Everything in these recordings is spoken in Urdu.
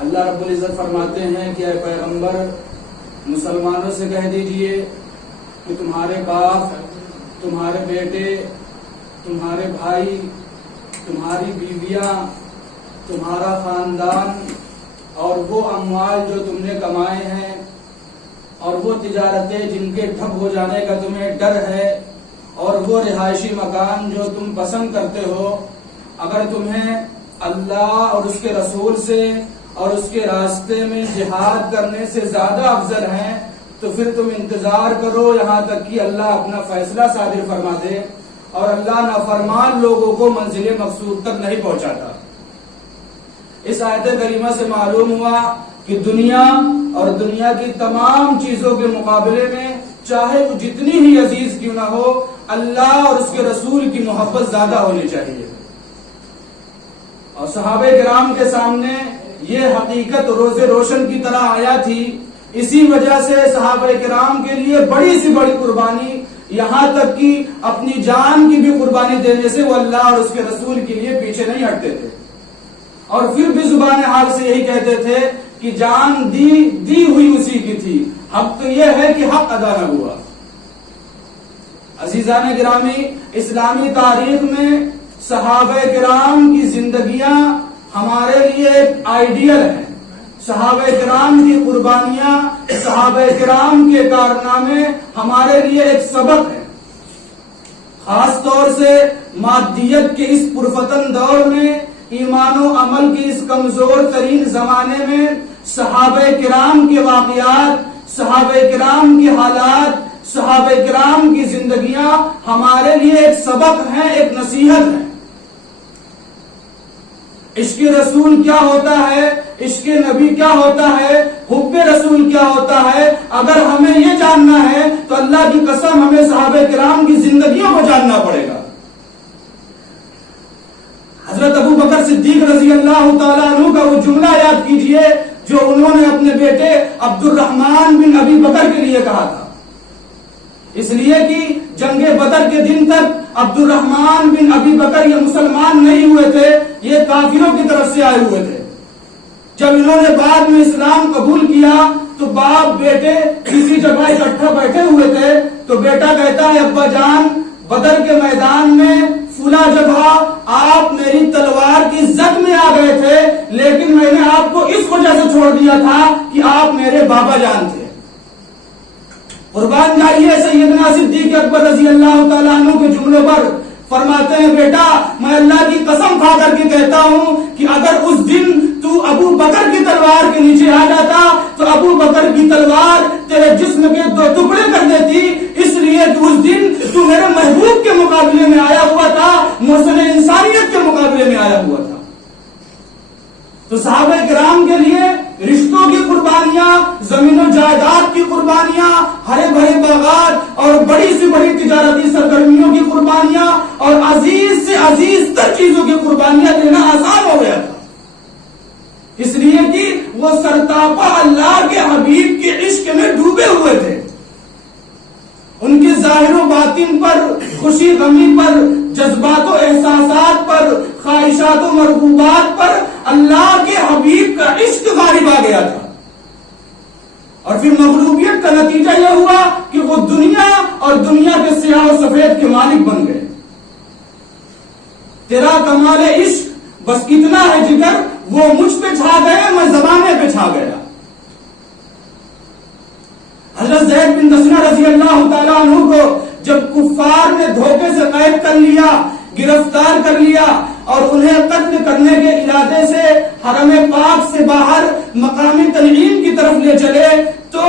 اللہ رب العزت فرماتے ہیں کہ اے پیغمبر مسلمانوں سے کہہ دیجئے کہ تمہارے باپ، تمہارے بیٹے، تمہارے بھائی، تمہاری بیویاں، تمہارا خاندان اور وہ اموال جو تم نے کمائے ہیں اور وہ تجارتیں جن کے ٹھپ ہو جانے کا تمہیں ڈر ہے اور وہ رہائشی مکان جو تم پسند کرتے ہو، اگر تمہیں اللہ اور اس کے رسول سے اور اس کے راستے میں جہاد کرنے سے زیادہ افضل ہیں تو پھر تم انتظار کرو یہاں تک کہ اللہ اپنا فیصلہ صادر فرما دے، اور اللہ نافرمان لوگوں کو منزل مقصود تک نہیں پہنچاتا۔ اس آیت کریمہ سے معلوم ہوا کہ دنیا اور دنیا کی تمام چیزوں کے مقابلے میں چاہے وہ جتنی ہی عزیز کیوں نہ ہو، اللہ اور اس کے رسول کی محبت زیادہ ہونی چاہیے۔ اور صحابہ کرام کے سامنے یہ حقیقت روز روشن کی طرح آیا تھی، اسی وجہ سے صحابہ کرام کے لیے بڑی سی بڑی قربانی، یہاں تک کہ اپنی جان کی بھی قربانی دینے سے وہ اللہ اور اس کے رسول کے لیے پیچھے نہیں ہٹتے تھے، اور پھر بھی زبان حال سے یہی کہتے تھے کہ جان دی ہوئی اسی کی تھی، حق تو یہ ہے کہ حق ادا نہ ہوا۔ عزیزان گرامی، اسلامی تاریخ میں صحابہ کرام کی زندگیاں ہمارے لیے ایک آئیڈیل ہیں، صحابہ کرام کی قربانیاں، صحابہ کرام کے کارنامے ہمارے لیے ایک سبق ہے۔ خاص طور سے مادیت کے اس پرفتن دور میں، ایمان و عمل کی اس کمزور ترین زمانے میں، صحابہ کرام کے واقعات، صحابہ کرام کی حالات، صحابہ کرام کی زندگیاں ہمارے لیے ایک سبق ہیں، ایک نصیحت ہے۔ عشق رسول کیا ہوتا ہے، عشق نبی کیا ہوتا ہے، حب رسول کیا ہوتا ہے، اگر ہمیں یہ جاننا ہے تو اللہ کی قسم ہمیں صحابہ کرام کی زندگیوں کو جاننا پڑے گا۔ حضرت ابو بکر صدیق رضی اللہ تعالیٰ عنہ کا وہ جملہ یاد کیجئے جو انہوں نے اپنے بیٹے عبد الرحمن بن ابی بکر کے لیے کہا تھا، اس لیے کہ جنگ بدر کے دن تک عبد الرحمن بن ابی بکر یہ مسلمان نہیں ہوئے تھے، یہ کافروں کی طرف سے آئے ہوئے تھے۔ جب انہوں نے بعد میں اسلام قبول کیا تو باپ بیٹے کسی جگہ اکٹھا بیٹھے ہوئے تھے، تو بیٹا کہتا ہے ابا جان، بدر کے میدان میں فلاں جگہ آپ میری تلوار کی زد میں آ گئے تھے، لیکن میں نے آپ کو اس وجہ سے چھوڑ دیا تھا کہ آپ میرے بابا جان تھے۔ قربان جائیے سیدنا صدیق اکبر رضی اللہ تعالیٰ عنہ کے جملوں پر، فرماتے ہیں بیٹا میں اللہ کی قسم کھا کر کے کہتا ہوں کہ اگر اس دن تو ابو بکر کی تلوار کے نیچے آ جاتا تو ابو بکر کی تلوار تیرے جسم کے 2 ٹکڑے کر دیتی، اس لیے کہ اس دن تو میرے محبوب کے مقابلے میں آیا ہوا تھا، محسن انسانیت کے مقابلے میں آیا ہوا تھا۔ تو صحابہ کرام کے لیے رشتوں کی قربانیاں، زمین و جائیداد کی قربانیاں، ہرے بھرے باغات اور بڑی سی بڑی تجارتی سرگرمیوں کی قربانیاں اور عزیز سے عزیز تر چیزوں کی قربانیاں دینا آسان ہو گیا تھا، اس لیے کہ وہ سرتاپا اللہ کے حبیب کے عشق میں ڈوبے ہوئے تھے۔ ان کے ظاہر و باطن پر، خوشی غمی پر، جذبات و احساسات پر، خواہشات و مرغوبات پر اللہ کے حبیب کا عشق غالب آ گیا تھا، اور پھر مغلوبیت کا نتیجہ یہ ہوا کہ وہ دنیا اور دنیا کے سیاہ و سفید کے مالک بن گئے۔ تیرا کمال عشق بس اتنا ہے جگر، وہ مجھ پہ چھا گئے، میں زمانے پہ چھا گیا۔ حضرت زید بن دسنہ رضی اللہ تعالیٰ عنہ کو جب کفار نے دھوکے سے قید کر لیا، گرفتار کر لیا اور انہیں قتل کرنے کے ارادے سے حرم پاک سے باہر مقامی تنعیم کی طرف لے چلے، تو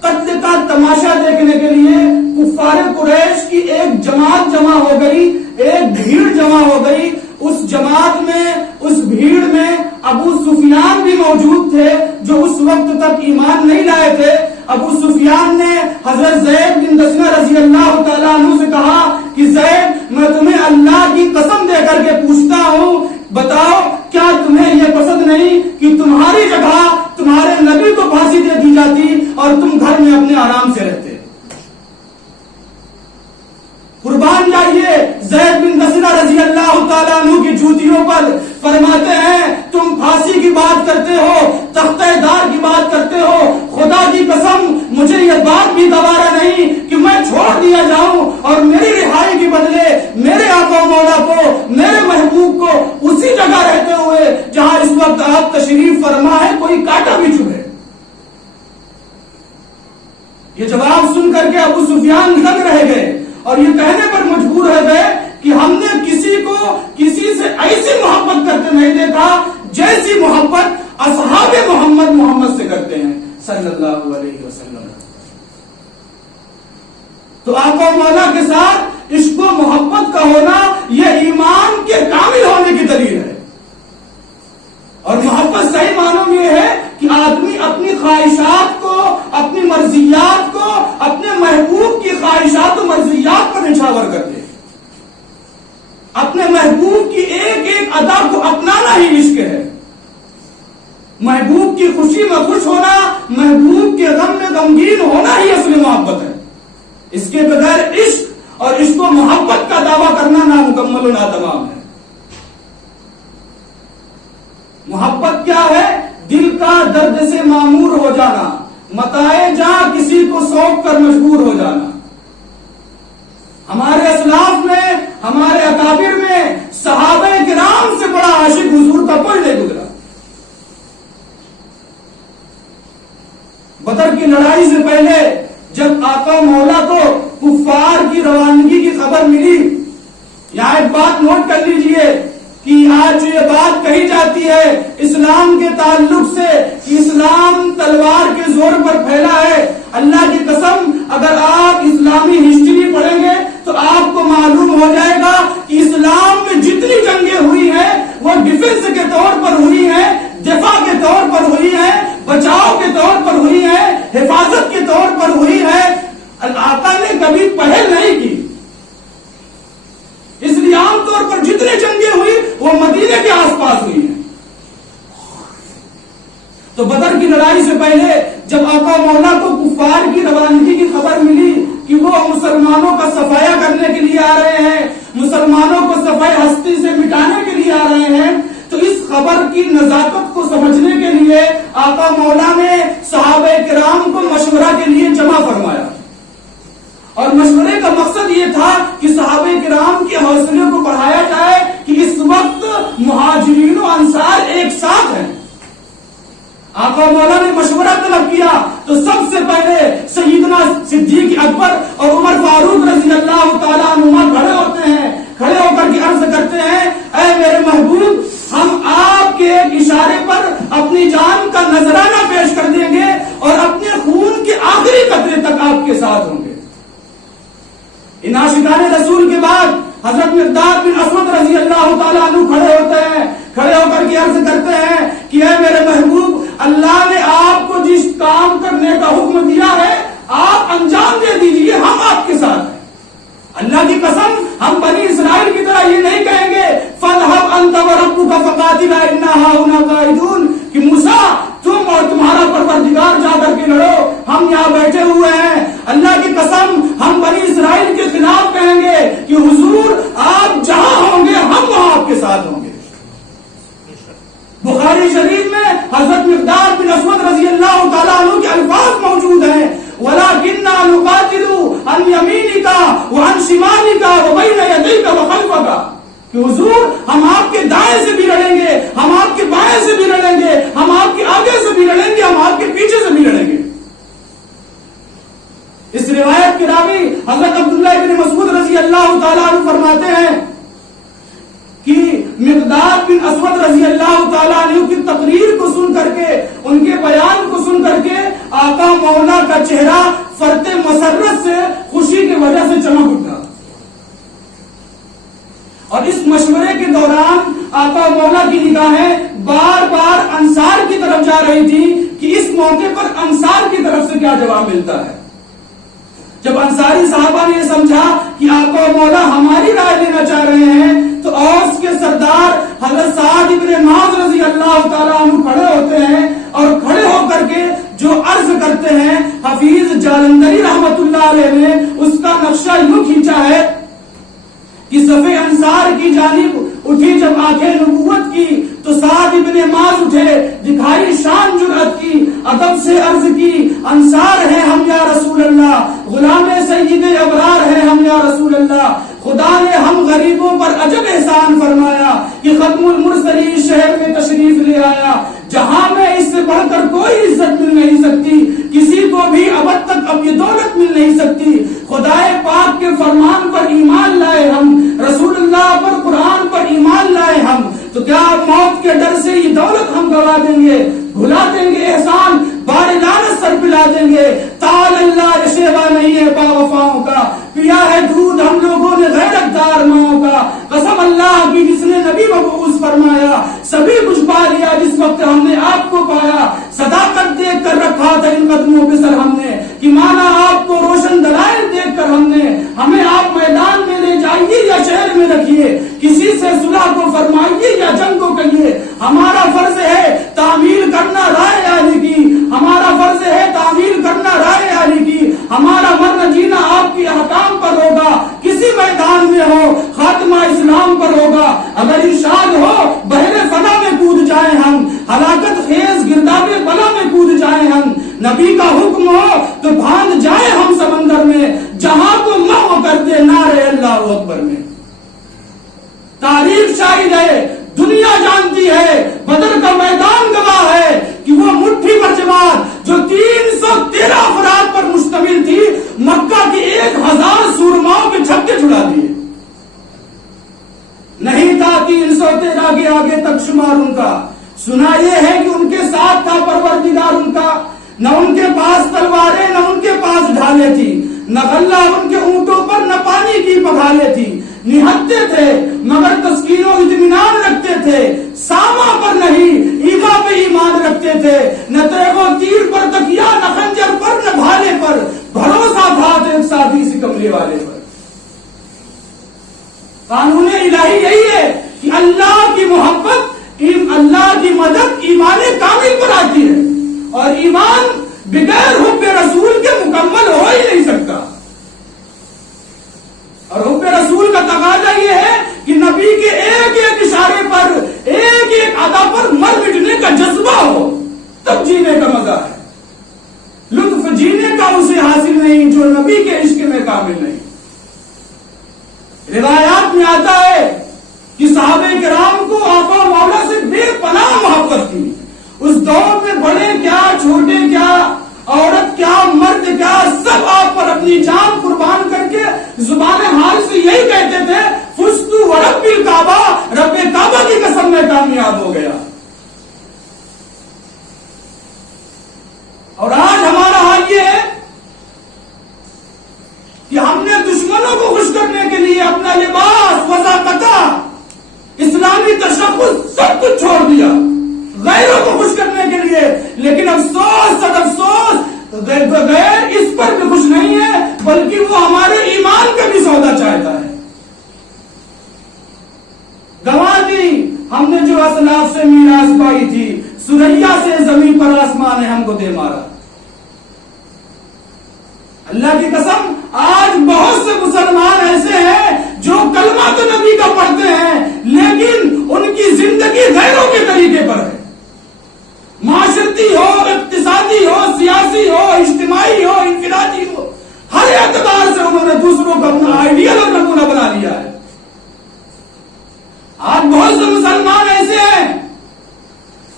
قتل کا تماشا دیکھنے کے لیے کفار قریش کی ایک جماعت جمع ہو گئی، ایک بھیڑ جمع ہو گئی۔ اس جماعت میں، اس بھیڑ میں ابو سفیان بھی موجود تھے جو اس وقت تک ایمان نہیں لائے تھے۔ ابو سفیان نے حضرت زید بن دسنہ رضی اللہ تعالیٰ عنہ سے کہا کہ زید میں تمہیں اللہ کی قسم دے کر کے پوچھتا ہوں، بتاؤ کیا تمہیں یہ پسند نہیں کہ تمہاری جگہ تمہارے نبی کو پھانسی دے دی جاتی اور تم گھر میں اپنے آرام سے رہتے؟ قربان جائیے زید بن دسنہ رضی اللہ تعالیٰ عنہ کی جوتیوں پر، فرماتے ہیں تم پھانسی کی بات کرتے ہو، تختہ دار کی بات کرتے ہو، خدا کی قسم مجھے یہ بات بھی گوارا نہیں کہ میں چھوڑ دیا جاؤں اور میری رہائی کے بدلے میرے آقا و مولا کو، میرے محبوب کو اسی جگہ رہتے ہوئے جہاں اس وقت آپ تشریف فرما ہے کوئی کانٹا بھی چبھے۔ یہ جواب سن کر کے ابو سفیان دنگ رہ گئے اور یہ کہنے پر مجبور ہو گئے کہ ہم نے کسی کو کسی سے ایسی محبت کرتے نہیں دیکھا جیسی محبت اصحاب محمد سے کرتے ہیں صلی اللہ علیہ وسلم۔ تو آقا مولا کے ساتھ عشق و محبت کا ہونا یہ ایمان کے کامل ہونے کی دلیل ہے، اور محبت صحیح معنوں میں یہ ہے کہ آدمی اپنی خواہشات کو، اپنی مرضیات کو اپنے محبوب کی خواہشات و مرضیات پر نچھاور کر دے۔ اپنے محبوب کی ایک ایک ادا کو اپنانا ہی عشق ہے۔ محبوب کی خوشی میں خوش ہونا، محبوب کے غم میں غمگین ہونا ہی اصل محبت ہے۔ اس کے بغیر عشق اور عشق و محبت کا دعویٰ کرنا نامکمل و ناتمام ہے۔ محبت کیا ہے؟ دل کا درد سے معمور ہو جانا، متائے جہاں کسی کو سونپ کر مجبور ہو جانا۔ ہمارے اسلاف میں، ہمارے اکابر میں صحابہ کرام سے بڑا عاشق حضور کا کوئی نہیں گزرا۔ بدر کی لڑائی سے پہلے جب آقا مولا کو کفار کی روانگی کی خبر ملی، یہاں ایک بات نوٹ کر لیجئے کہ آج یہ بات کہی جاتی ہے اسلام کے تعلق سے کہ اسلام تلوار کے زور پر پھیلا ہے۔ اللہ کی قسم اگر آپ اسلامی ہسٹری پڑھیں گے تو آپ کو معلوم ہو جائے گا کہ اسلام میں جتنی جنگیں ہوئی ہیں وہ ڈیفنس کے طور پر ہوئی ہیں، دفاع کے طور پر ہوئی ہیں، بچاؤ کے طور پر ہوئی ہیں، حفاظت کے طور پر ہوئی ہے۔ آقا نے کبھی پہل نہیں کی، اس لیے عام طور پر جتنی جنگیں ہوئی وہ مدینے کے آس پاس ہوئی ہیں۔ تو بدر کی لڑائی سے پہلے جب آقا مولا کو کفار کی روانگی کی خبر ملی کہ وہ مسلمانوں کا صفایا کرنے کے لیے آ رہے ہیں، مسلمانوں کو صفائی ہستی سے مٹانے کے لیے آ رہے ہیں، تو اس خبر کی نزاکت کو سمجھنے کے لیے آقا مولا نے صحابہ کرام کو مشورہ کے لیے جمع فرمایا، اور مشورے کا مقصد یہ تھا کہ صحابہ کرام کے حوصلے کو بڑھایا جائے کہ اس وقت مہاجرین و انصار ایک ساتھ ہیں۔ آقا مولا نے مشورہ طلب کیا تو سب سے پہلے سیدنا صدیق اکبر اور عمر فاروق رضی اللہ تعالیٰ عنہما کھڑے ہوتے ہیں، کھڑے ہو کر کے عرض کرتے ہیں اے میرے محبوب، ہم آپ کے ایک اشارے پر اپنی جان کا نذرانہ پیش کر دیں گے اور اپنے خون کے آخری قطرے تک آپ کے ساتھ ہوں گے۔ ان عاشقان رسول کے بعد حضرت مقداد بن اسود رضی اللہ تعالیٰ عنہ کھڑے ہوتے ہیں، کھڑے ہو کر کے عرض کرتے ہیں کہ اے میرے محبوب، اللہ نے آپ کو جس کام کرنے کا حکم دیا ہے آپ انجام دے دیجئے، ہم آپ کے ساتھ ہیں۔ اللہ کی قسم ہم بنی اسرائیل کی طرح یہ نہیں کہیں گے فَاذْهَبْ أَنْتَ وَرَبُّكَ فَقَاتِلَا إِنَّا هَاهُنَا قَاعِدُونَ کہ موسیٰ تم اور تمہارا پروردگار جا کر کے لڑو، ہم یہاں بیٹھے ہوئے ہیں۔ اللہ کی قسم ہم بنی اسرائیل کے خلاف کہیں گے کہ حضور آپ جہاں ہوں گے ہم وہاں آپ کے ساتھ ہوں گے۔ بخاری شریف میں حضرت مقداد بن اسود رضی اللہ تعالیٰ عنہ کے الفاظ موجود ہیں وَلَكِنَّا نُقَاتِلُ عَنْ يَمِينِكَ وَعَنْ شِمَالِكَ وَبَيْنَ يَدَيْكَ وَخَلْفَكَ کہ حضور ہم آپ کے دائیں سے بھی لڑیں گے، ہم آپ کے بائیں سے بھی لڑیں گے، ہم آپ کے آگے سے بھی لڑیں گے، ہم آپ کے پیچھے سے بھی لڑیں گے۔ اس روایت کے راوی حضرت عبداللہ بن مسعود رضی اللہ تعالیٰ عنہ فرماتے ہیں کہ مقداد بن اسود رضی اللہ تعالیٰ عنہ کی تقریر کو سن کر کے، ان کے بیان کو سن کر کے آقا مولا کا چہرہ فرط مسرت سے خوشی کی وجہ سے چمک اٹھا، اور اس مشورے کے دوران آقا مولا کی نگاہیں بار بار انصار کی طرف جا رہی تھی کہ اس موقع پر انصار کی طرف سے کیا جواب ملتا ہے۔ جب انصاری صحابہ نے یہ سمجھا کہ آقا مولا ہماری رائے لینا چاہ رہے ہیں تو اوس کے سردار حضرت سعد بن معاذ رضی اللہ تعالیٰ عنہ کھڑے ہوتے ہیں اور کھڑے ہو کر کے جو عرض کرتے ہیں، حفیظ جالندری رحمت اللہ علیہ نے اس کا نقشہ یوں کھینچا ہے کہ صف انصار کی جانب اٹھی جب آنکھیں نبوت کی تو سعد بن معاذ اٹھے، دکھائی شان جرأت انصار ہیں ہم یا رسول اللہ، غلام سید ابرار ہیں ہم یا رسول اللہ۔ خدا نے ہم غریبوں پر عجب احسان فرمایا کہ ختم المرسلین شہر میں تشریف لے آیا، جہاں میں اس سے بڑھ کر کوئی عزت مل نہیں سکتی، کسی کو بھی ابد تک اب یہ دولت مل نہیں سکتی۔ خدا پاک کے فرمان پر ایمان لائے ہم، رسول اللہ پر، قرآن پر ایمان لائے ہم، تو کیا موت کے ڈر سے یہ دولت ہم گوا دیں گے، بھلا دیں گے احسان، بار لعنت سر پلا دیں گے؟ تعالی اللہ شیوا نہیں ہے با وفاؤں کا، پیا ہے دودھ ہم لوگوں نے غیرت دار ماؤں کا، قسم اللہ کی جس نے نبی مبعوث فرمایا، سبھی کچھ پا لیا جس وقت ہم نے آپ کو پایا، صداقت دیکھ کر رکھا تھا ان قدموں پہ سر ہم نے، کہ مانا آپ کو روشن دلائل دیکھ کر ہم نے، ہمیں آپ میدان میں لے جائیے یا شہر میں رکھیے، کسی سے صلح کو فرمائیے یا جنگ کو کہیے، ہمارا فرض ہے تعمیل کرنا رائے علی کی، ہمارا فرض ہے تعمیل کرنا رائے علی کی، ہمارا مرنا جینا آپ کی احکام پر ہوگا، کسی میدان میں ہو خاتمہ اسلام پر ہوگا، اگر ارشاد ہو بحر فنا میں کود جائیں ہم، ہلاکت خیز گرداب بلا میں کود جائیں ہم، نبی کا حکم ہو تو بھاند جائیں ہم سمندر میں، جہاں کو محو کر دے نعرے اللہ اکبر میں۔ تاریخ شاہد ہے، دنیا جانتی ہے، بدر کا میدان گواہ ہے کہ وہ مٹھی پر جماعت جو 313 افراد پر مشتمل تھی، مکہ کی 1000 سورماؤں کے چھکے چھڑا دیے۔ نہیں تھا 313 کے آگے تک شمار ان کا، سنا یہ ہے کہ ان کے ساتھ تھا پروردگار ان کا، نہ ان کے پاس تلواریں نہ ان کے پاس ڈھالیں تھی، نہ غلہ ان کے اونٹوں پر نہ پانی کی پگھالیں تھی، نہتے تھے مگر تسکین و اطمینان رکھتے تھے، ساما پر نہیں ایما پہ ایمان رکھتے تھے، نہ تیغ و تیر پر تکیا نہ خنجر پر نہ بھالے پر، بھروسہ تھا ایک ساتھی سے کملے والے پر۔ قانون الہی یہی ہے کہ اللہ کی محبت، اللہ کی مدد ایمان کامل پر آتی ہے، اور ایمان بغیر حب رسول کے مکمل ہو ہی نہیں سکتا۔ اور حب رسول کا تقاضا یہ ہے کہ نبی کے ایک ایک اشارے پر، ایک ایک ادا پر مر مٹنے کا جذبہ ہو، تب جینے کا مزہ ہے۔ لطف جینے کا اسے حاصل نہیں جو نبی کے عشق میں کامل نہیں۔ روایات میں آتا ہے کہ صحابہ کرام کو آقا مولا سے بے پناہ محبت تھی۔ اس دور میں بڑے کیا چھوٹے کیا، عورت کیا مرد کیا، سب آپ پر اپنی جان قربان کر کے زبان حال سے یہی کہتے تھے، فزتو ورب الکعبہ، رب کعبہ کی قسم میں کامیاب ہو گیا۔ اور آج ہمارا حال یہ ہے کہ ہم نے دشمنوں کو خوش کرنے کے لیے اپنا لباس، وضاقتہ، اسلامی تشخص سب کچھ چھوڑ دیا غیروں کو خوش کرنے کے لیے، لیکن افسوس سد افسوس غیر اس پر بھی خوش نہیں ہے، بلکہ وہ ہمارے ایمان کا بھی سودا چاہتا ہے۔ گواہ دی ہم نے جو اسلاف سے میراث پائی تھی، سریا سے زمین پر آسمان نے ہم کو دے مارا۔ اللہ کی قسم آج بہت سے مسلمان ایسے ہیں جو کلمہ تو نبی کا پڑھتے ہیں، لیکن ان کی زندگی غیروں کے طریقے پر ہے، معاشرتی ہو، اقتصادی ہو، سیاسی ہو، اجتماعی ہو، انفرادی ہو، ہر اعتبار سے انہوں نے دوسروں کو اپنا آئیڈیل اور نمونہ بنا لیا ہے۔ آج بہت سے مسلمان ایسے ہیں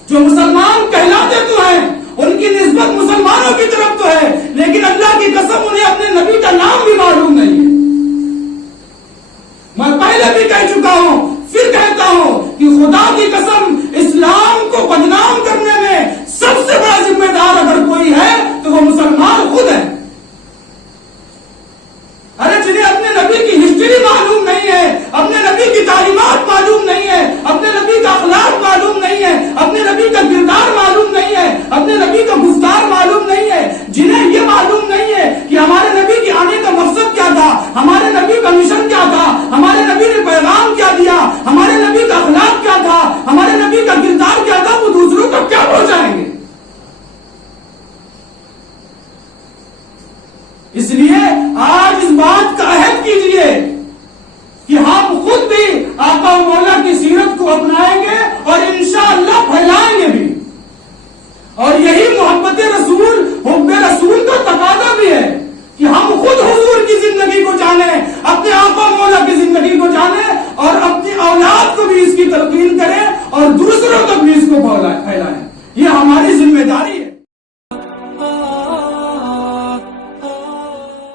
جو مسلمان کہلاتے تو ہیں، ان کی نسبت مسلمانوں کی طرف تو ہے، لیکن اللہ کی قسم انہیں اپنے نبی کا نام بھی معلوم نہیں ہے۔ میں پہلے بھی کہہ چکا ہوں، پھر کہتا ہوں کہ خدا کی قسم اسلام کو بدنام کرنے میں سب سے بڑا ذمہ دار اگر کوئی ہے تو وہ مسلمان خود ہے۔ ارے جنہیں اپنے نبی کی ہسٹری معلوم نہیں ہے، اپنے نبی کی تعلیمات معلوم نہیں ہے، اپنے نبی کا اخلاق معلوم نہیں ہے، اپنے نبی کا کردار معلوم نہیں ہے، اپنے نبی کا گفتار معلوم نہیں ہے، جنہیں یہ معلوم نہیں ہے کہ ہمارے نبی کے آنے کا مقصد کیا تھا، ہمارے نبی کا مشن کیا تھا، ہمارے نبی نے پیغام کیا دیا، ہمارے نبی کا اخلاق کیا تھا، ہمارے نبی کا کردار کیا تھا، وہ دوسرے پھیلائیں. یہ ہماری ذمہ داری